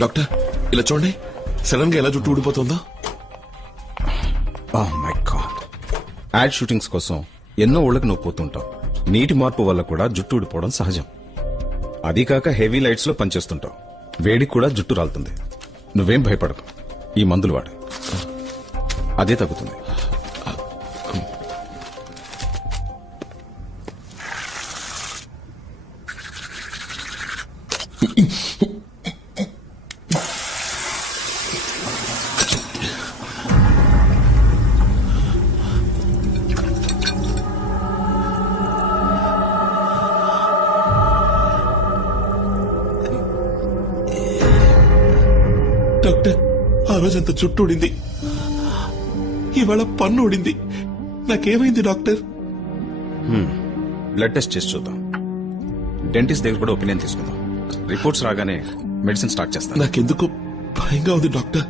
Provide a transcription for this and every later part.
Doctor ఇలా చూడండి, sudden గా ఎలా జుట్టు ఊడిపోతుందో. Oh my god. Ad shootings కోసం ఎన్నో ఊళ్ళకి నువ్వు పోతుంటావు. నీటి మార్పు వల్ల కూడా జుట్టు ఊడిపోవడం సహజం. అది కాక హెవీ లైట్స్ లో పనిచేస్తుంటావు. వేడికి కూడా జుట్టు రాలుతుంది. నువ్వేం భయపడకు, ఈ మందులు వాడు, అదే తగ్గుతుంది. డాక్టర్, ఆ రోజంతా జుట్టు ఊడింది, ఇవాళ పన్ను ఊడింది. నాకేమైంది డాక్టర్? బ్లడ్ టెస్ట్ చేసి చూద్దాం. డెంటిస్ట్ దగ్గర కూడా ఒపీనియన్ తీసుకుందాం. రిపోర్ట్స్ రాగానే మెడిసిన్ స్టార్ట్ చేస్తాను. నాకెందుకు భయంగా ఉంది డాక్టర్.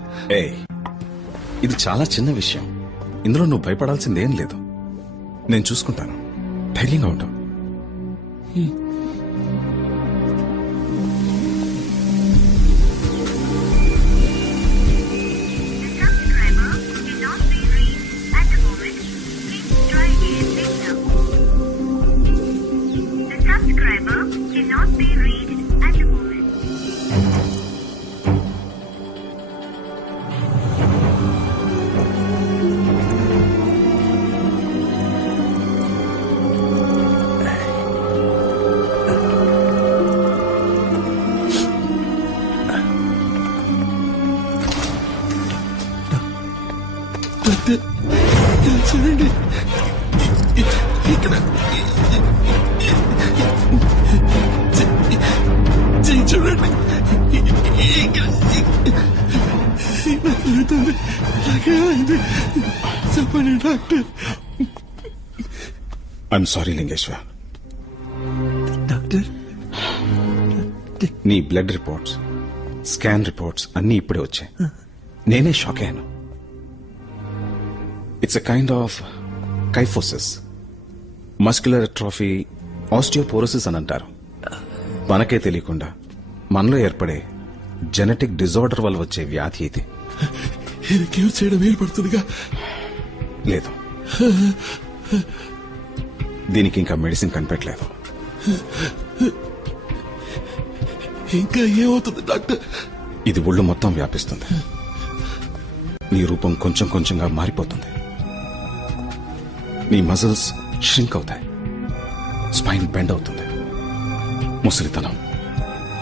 ఇది చాలా చిన్న విషయం. ఇందులో నువ్వు భయపడాల్సిందేం లేదు. నేను చూసుకుంటాను. ధైర్యంగా ఉంటావు. చూడండి ఇక్కడ చూడండి, నాకేమైంది చెప్పండి doctor. I'm sorry Lingeshwar. Doctor, నీ బ్లడ్ రిపోర్ట్స్, స్కాన్ రిపోర్ట్స్ అన్నీ ఇప్పుడే వచ్చాయి. నేనే షాక్ అయ్యాను. It's a kind of kyphosis, muscular atrophy, osteoporosis అని అంటారు. మనకే తెలియకుండా మనలో ఏర్పడే జెనెటిక్ డిజార్డర్ వల్ల వచ్చే వ్యాధి ఇది. క్యూర్ చేయడం వీలు పడుతుందిగా? లేదు, దీనికి ఇంకా మెడిసిన్ కనిపెట్టలేదు. ఇంకా ఏమవుతుంది డాక్టర్? ఇది ఒళ్ళు మొత్తం వ్యాపిస్తుంది. నీ రూపం కొంచెం కొంచెంగా మారిపోతుంది. నీ మజిల్స్ ష్రింక్ అవుతాయి. స్పైన్ బెండ్ అవుతుంది. ముసలితనం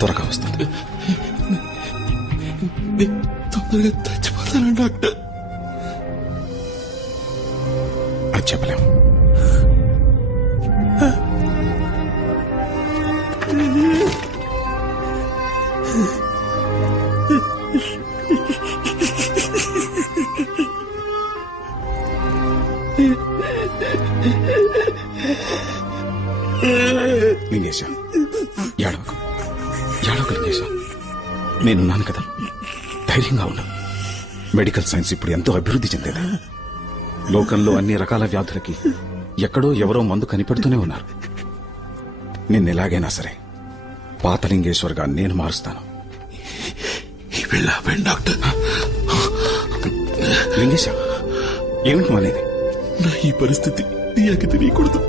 త్వరగా వస్తుంది. తొందరగా చచ్చిపోతాను డాక్టర్. అది చెప్పలేం. లింగేశ, ఏడవకు లింగేశ. నేనున్నాను కదా, ధైర్యంగా ఉన్నా. మెడికల్ సైన్స్ ఇప్పుడు ఎంతో అభివృద్ధి చెందేది. లోకంలో అన్ని రకాల వ్యాధులకి ఎక్కడో ఎవరో మందు కనిపెడుతూనే ఉన్నారు. నిన్నెలాగైనా సరే పాత లింగేశ్వర్గా నేను మారుస్తాను. డాక్టర్, లింగేశ, ఏమిటి అనేది? నా ఈ పరిస్థితి నీకు తెలియకూడదు,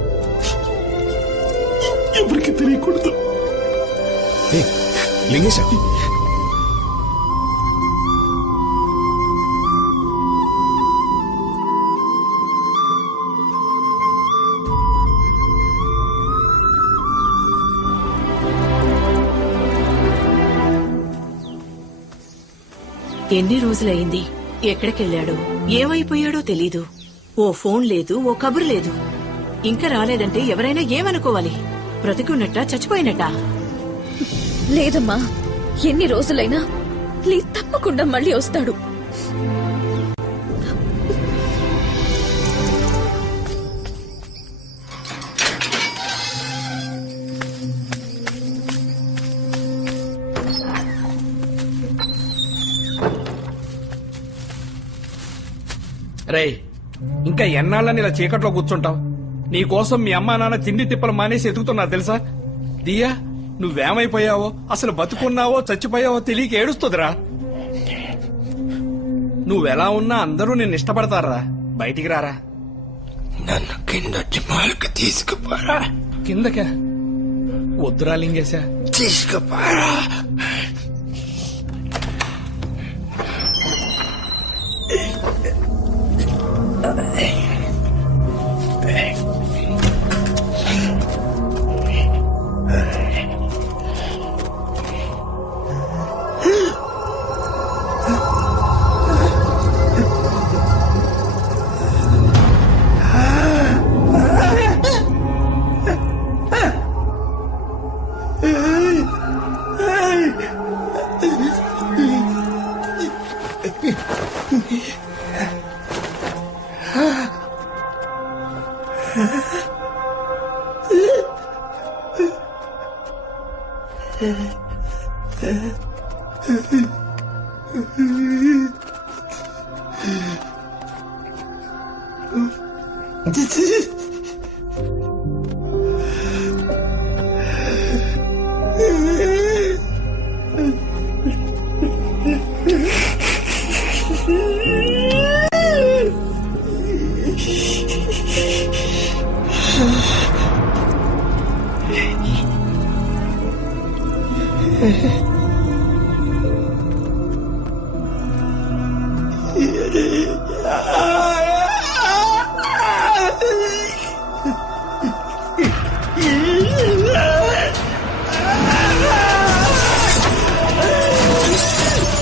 ఎవరికి తెలియకూడదు. లింగేశ, ఎన్ని రోజులైంది? ఎక్కడికెళ్ళాడో, ఏమైపోయాడో తెలీదు. ఓ ఫోన్ లేదు, ఓ కబురు లేదు. ఇంకా రాలేదంటే ఎవరైనా ఏమనుకోవాలి? బ్రతికున్నట్టా చచ్చిపోయినట్టా? లేదమ్మా, ఎన్ని రోజులైనా ప్లీజ్ తప్పకుండా మళ్ళీ వస్తాడు. రే, ఇంకా ఎన్నాళ్ళని ఇలా చీకట్లో కూర్చుంటావు? నీ కోసం మీ అమ్మా నాన్న తిండి తిప్పలు మానేసి ఎదుగుతున్నారు తెలుసా? దియా, నువ్వేమైపోయావో, అసలు బతుకున్నావో చచ్చిపోయావో తెలియక ఏడుస్తుందిరా. నువ్వెలా ఉన్నా అందరూ నిన్ను ఇష్టపడతారా. బయటికి రారా. నన్ను కిందొచ్చి మాల్కి తీసుకుపోరా. కిందకా? వద్దురా లింగేశా. తీసుకుపోరా.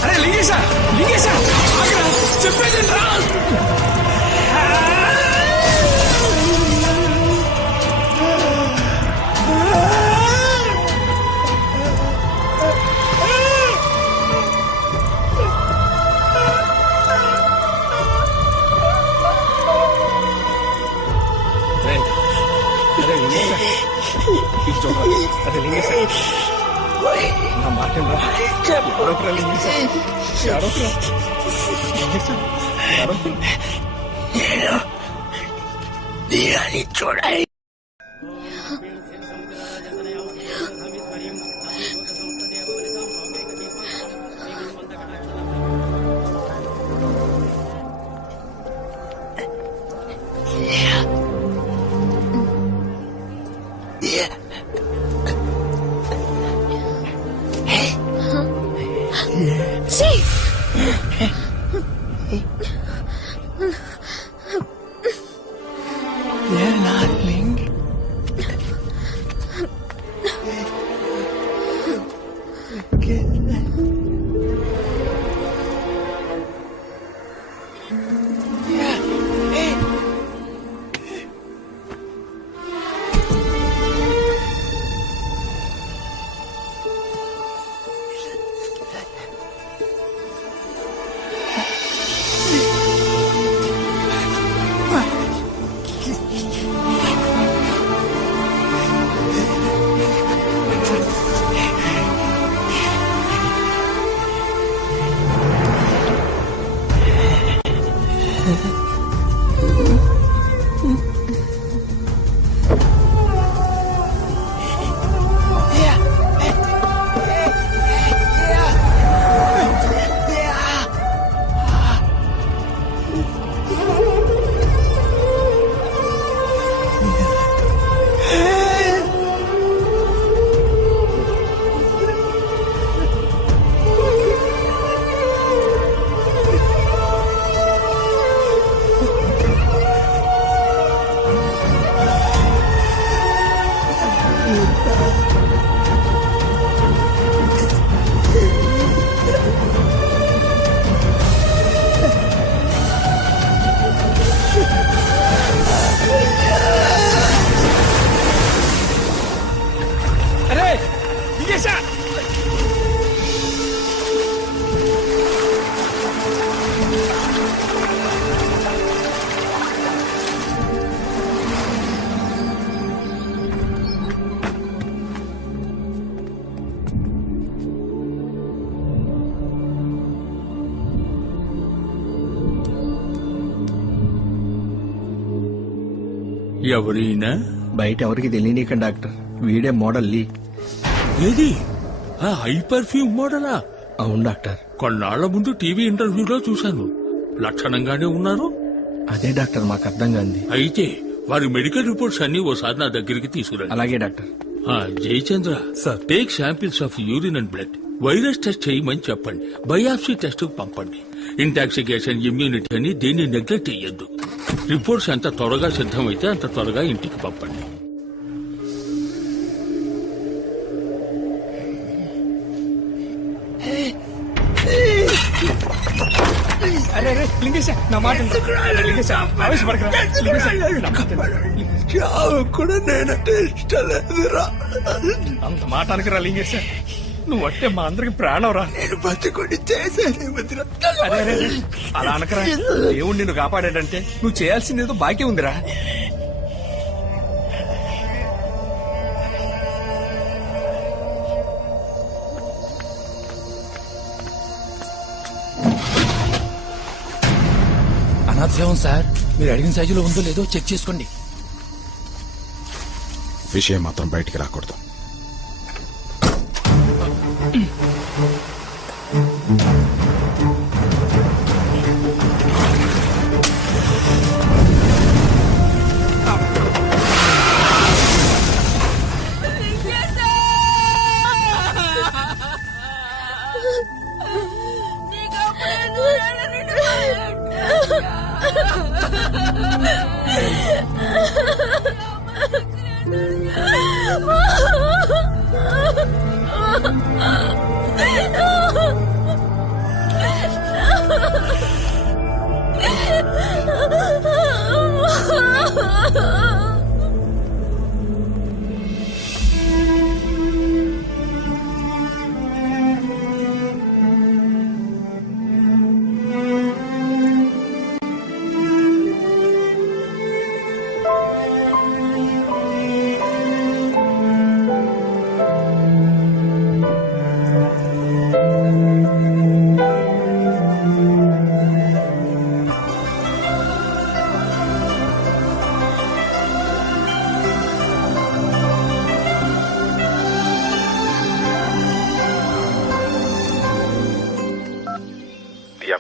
అరే లింగేశా, లింగేశా, ఆగ్రా, చెప్పేది రా. అరే లింగేశా, ఇది చూడరా. అరే లింగేశా, నా మాట వినరా. ఎవరొకరా లింగేశా, ఎవరొకరా. లింగేశా, ఎవరొకరా. దియాని చూడాలి. ఎవరైనా బయట ఎవరికి తెలియనీకండి డాక్టర్, వీడే మోడల్ లీ. ఏది ఆ హై పర్ఫ్యూమ్ మోడలా? అవును డాక్టర్. కొన్నాళ్ల ముందు టీవీ ఇంటర్వ్యూలో చూశాను. లక్షణంగానే ఉన్నారు. అదే డాక్టర్ మాకు అర్థం కాంది. అయితే వారి మెడికల్ రిపోర్ట్స్ అన్ని ఓసారి నా దగ్గరికి తీసుకురండి. అలాగే doctor. Jayachandra sir, take samples of urine and blood. Virus test చేయమని చెప్పండి. బయాప్సీ టెస్ట్ పంపండి. ఇంటాక్సికేషన్, ఇమ్యూనిటీ అని దేన్ని నెగ్లెక్ట్ చేయొద్దు. రిపోర్ట్స్ ఎంత త్వరగా సిద్ధమైతే అంత త్వరగా ఇంటికి పంపండి. అరే లింగేశ, నా మాట లింగేశ, ఆవేశపడకరా లింగేశ, నా మాట విను. చావు కూడా నేనంటే ఇష్టం లేదురా. అంత మాట అనకరా లింగేశ, నువ్వు అంటే మా అందరికి ప్రాణం రా. నేను బతుకుని చేసేదేమిదిరా. అరే అరే అరే, అలా అనకరా. దేవుడు నిన్ను కాపాడాడంటే నువ్వు చేయాల్సింది ఏదో బాకీ ఉందిరా. అనాథశవం సార్, మీరు అడిగిన సైజులో ఉందో లేదో చెక్ చేసుకోండి. విషయం మాత్రం బయటికి రాకూడదు.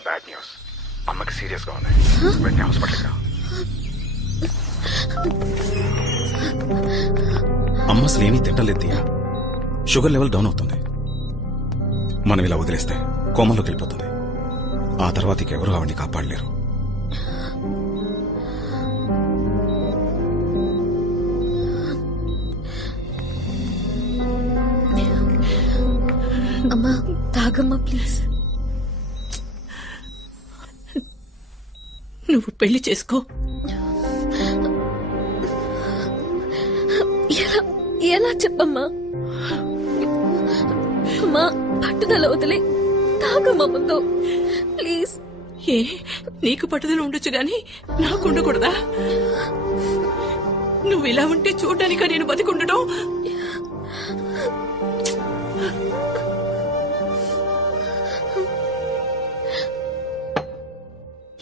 Bad news. అమ్మకి సీరియస్ గా ఉంది. వెంటనే హాస్పిటల్కి రా. అమ్మ అసలు ఏమీ తింటలేదు దియా. షుగర్ లెవెల్ డౌన్ అవుతుంది. మనం ఇలా వదిలేస్తే కోమలోకి వెళ్ళిపోతుంది. ఆ తర్వాత ఇంకెవరూ ఆవిడ్ని కాపాడలేరు. అమ్మా తాగమ్మా ప్లీజ్. నువ్వు పెళ్లి చేసుకో. ఎలా చెప్పమ్మా? అమ్మా పట్టుదల వదిలే తాగమ్మా ముందు ప్లీజ్. ఏ నీకు పట్టుదల ఉండొచ్చు గాని నాకు ఉండకూడదా? నువ్వు ఇలా ఉంటే చూడ్డానిక నేను బతికుండడం?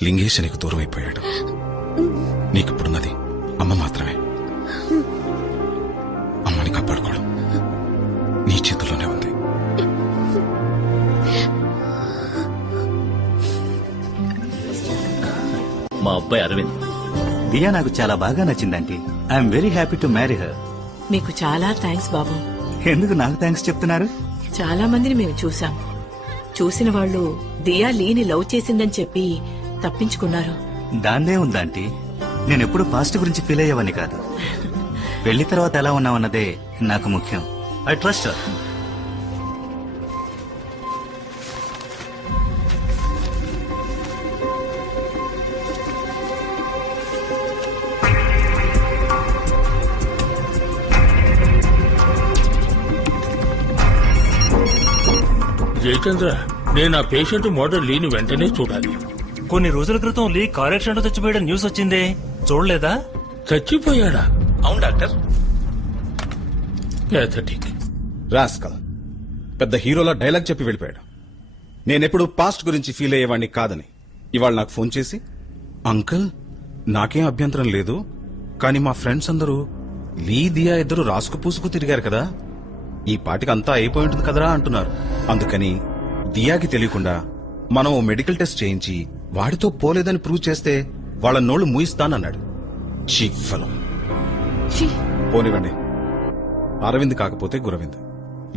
లింగేష్ నీకు దూరం అయిపోయాడు. నీకిప్పుడున్నది అమ్మ మాత్రమే. అమ్మని కాపాడుకోవడం నీ చేతుల్లోనే ఉంది. మా అబ్బాయి అరవింద్. దియా నాకు చాలా బాగా నచ్చిందంటీ. I'm very happy to marry her. మీకు చాలా థ్యాంక్స్ బాబు. ఎందుకు నాకు థ్యాంక్స్ చెప్తున్నారు? చాలా మందిని మేము చూసాం. చూసిన వాళ్ళు దియా లీని లవ్ చేసిందని చెప్పి తప్పించుకున్నారు. దాన్నే ఉందంటీ. నేనెప్పుడు పాస్ట్ గురించి ఫీల్ అయ్యేవని కాదు. పెళ్లి తర్వాత ఎలా ఉన్నావన్నదే నాకు ముఖ్యం. I trust her. జయచంద్ర, నేను ఆ పేషెంట్ మోడల్ లీని వెంటనే చూడాలి. కొన్ని రోజుల క్రితం లీ కార్ యాక్సిడెంట్ చచ్చిపోయడం న్యూస్ వచ్చిందే, చూడలేదా? చచ్చిపోయాడా? అవును డాక్టర్. ప్యాథటిక్. రాస్కల్ పెద్ద హీరోలా డైలాగ్ చెప్పి వెళ్ళిపోయాడు. నేనెప్పుడు పాస్ట్ గురించి ఫీల్ అయ్యేవాడిని కాదని ఇవాళ నాకు ఫోన్ చేసి, అంకుల్ నాకేం అభ్యంతరం లేదు, కానీ మా ఫ్రెండ్స్ అందరూ లీ దియా ఇద్దరు రాసుకు పూసుకు తిరిగారు కదా, ఈ పాటికి అంతా అయిపోయి ఉంటుంది కదరా అంటున్నారు. అందుకని దియాకి తెలియకుండా మనం ఓ మెడికల్ టెస్ట్ చేయించి వాడితో పోలేదని ప్రూవ్ చేస్తే వాళ్ళ నోళ్లు మూయిస్తానన్నాడు. Cheap fellow. ఛీ, పోనివ్వండి. అరవింద్ కాకపోతే గురవింద్.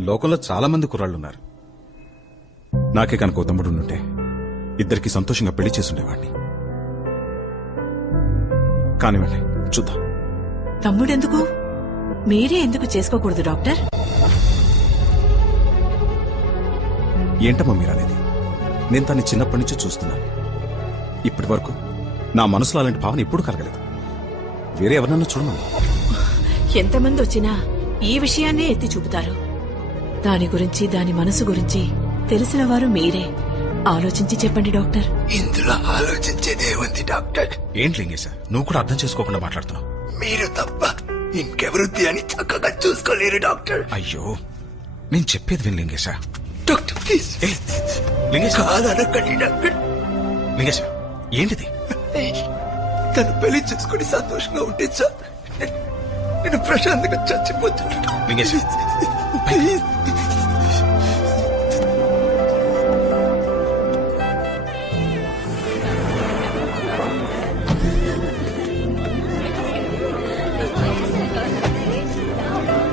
లోకంలో చాలా మంది కుర్రాళ్ళున్నారు. నాకే కనుక ఓ తమ్ముడు ఉంటే ఇద్దరికి సంతోషంగా పెళ్లి చేసుండేవాడిని. కానివ్వండి, చూద్దాం. తమ్ముడెందుకు? మీరే ఎందుకు చేసుకోకూడదు డాక్టర్? ఏంటమ్మా మీరనేది? నేను తన్ని చిన్నప్పటి నుంచి చూస్తున్నాను. ఇప్పటి వరకు నా మనసులో అలాంటి భావన ఎప్పుడు కలగలేదు. వేరే ఎవరన్నా చూడమన్నా. ఎంతమంది వచ్చినా ఈ విషయాన్నే ఎత్తి చూపుతారు. దాని గురించి, దాని మనసు గురించి తెలిసిన వారు మీరే. ఆలోచించి చెప్పండి డాక్టర్. ఇందులో ఆలోచించేదే ఉంది డాక్టర్. ఏంటి లింగేశా, నువ్వు కూడా అర్థం చేసుకోకుండా మాట్లాడుతున్నావు. మీరు తప్ప ఇంకెవరు అని చక్కగా చూసుకోలేరు డాక్టర్. అయ్యో, నేను చెప్పేది విను లింగేశా. Doctor please. లింగేశా, కాదనకండి డాక్టర్. లింగేశా, ఏంటిది? తను పెళ్లి చేసుకుని సంతోషంగా ఉంటే సార్ నేను ప్రశాంతంగా చచ్చిపోతున్నాను. లింగేశా, ప్లీజ్